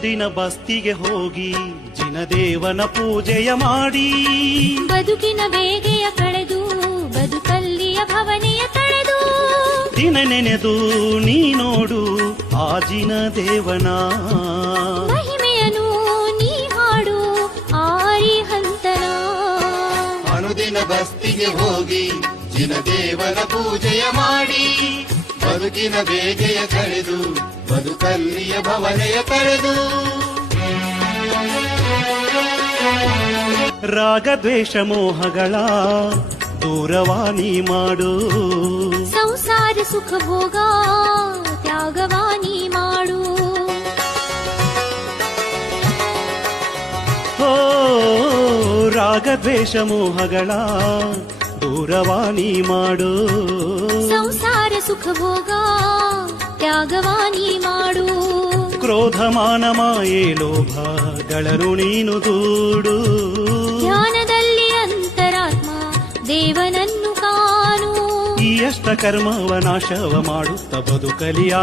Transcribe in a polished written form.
ದಿನ ಬಸ್ತಿಗೆ ಹೋಗಿ ಜಿನದೇವನ ಪೂಜೆಯ ಮಾಡಿ ಬದುಕಿನ ಬೇಗೆಯ ಕಳೆದು ಬದುಕಲ್ಲಿಯ ಭವನೆಯ ತಳೆದು ದಿನ ನೆನೆದು ನೀ ನೋಡು ಆ ಜಿನದೇವನ ಮಹಿಮೆಯನು ನೀ ಹಾಡು ಆರಿಹಂತನ. ಅನುದಿನ ಬಸ್ತಿಗೆ ಹೋಗಿ ಜಿನದೇವನ ಪೂಜೆಯ ಮಾಡಿ ಬದುಕಿನ ಬೇಗೆಯ ಕಳೆದು ಬದುಕಲ್ಲಿಯ ಭವನೆಯ ತಳೆದು ರಾಗದ್ವೇಷ ಮೋಹಗಳ ದೂರವಾಣಿ ಮಾಡು ಸಂಸಾರ ಸುಖ ಭೋಗ ತ್ಯಾಗವಾನಿ ಮಾಡು. ಹೋ ರಾಗದ್ವೇಷ ಮೋಹಗಳ ದೂರವಾಣಿ ಮಾಡು ಸಂಸಾರ ಸುಖ ಭೋಗ ತ್ಯಾಗವಾನಿ ಮಾಡು. ಕ್ರೋಧ ಮಾನ ಮಾಯೆ ಲೋಭಗಳನ್ನು ನೀನು ದೂಡು ಧ್ಯಾನದಲ್ಲಿ ಅಂತರಾತ್ಮ ದೇವನನ್ನು ಕಾಣು. ಈ ಅಷ್ಟ ಕರ್ಮವ ನಾಶವ ಮಾಡುತ್ತ ಬದುಕಲಿಯ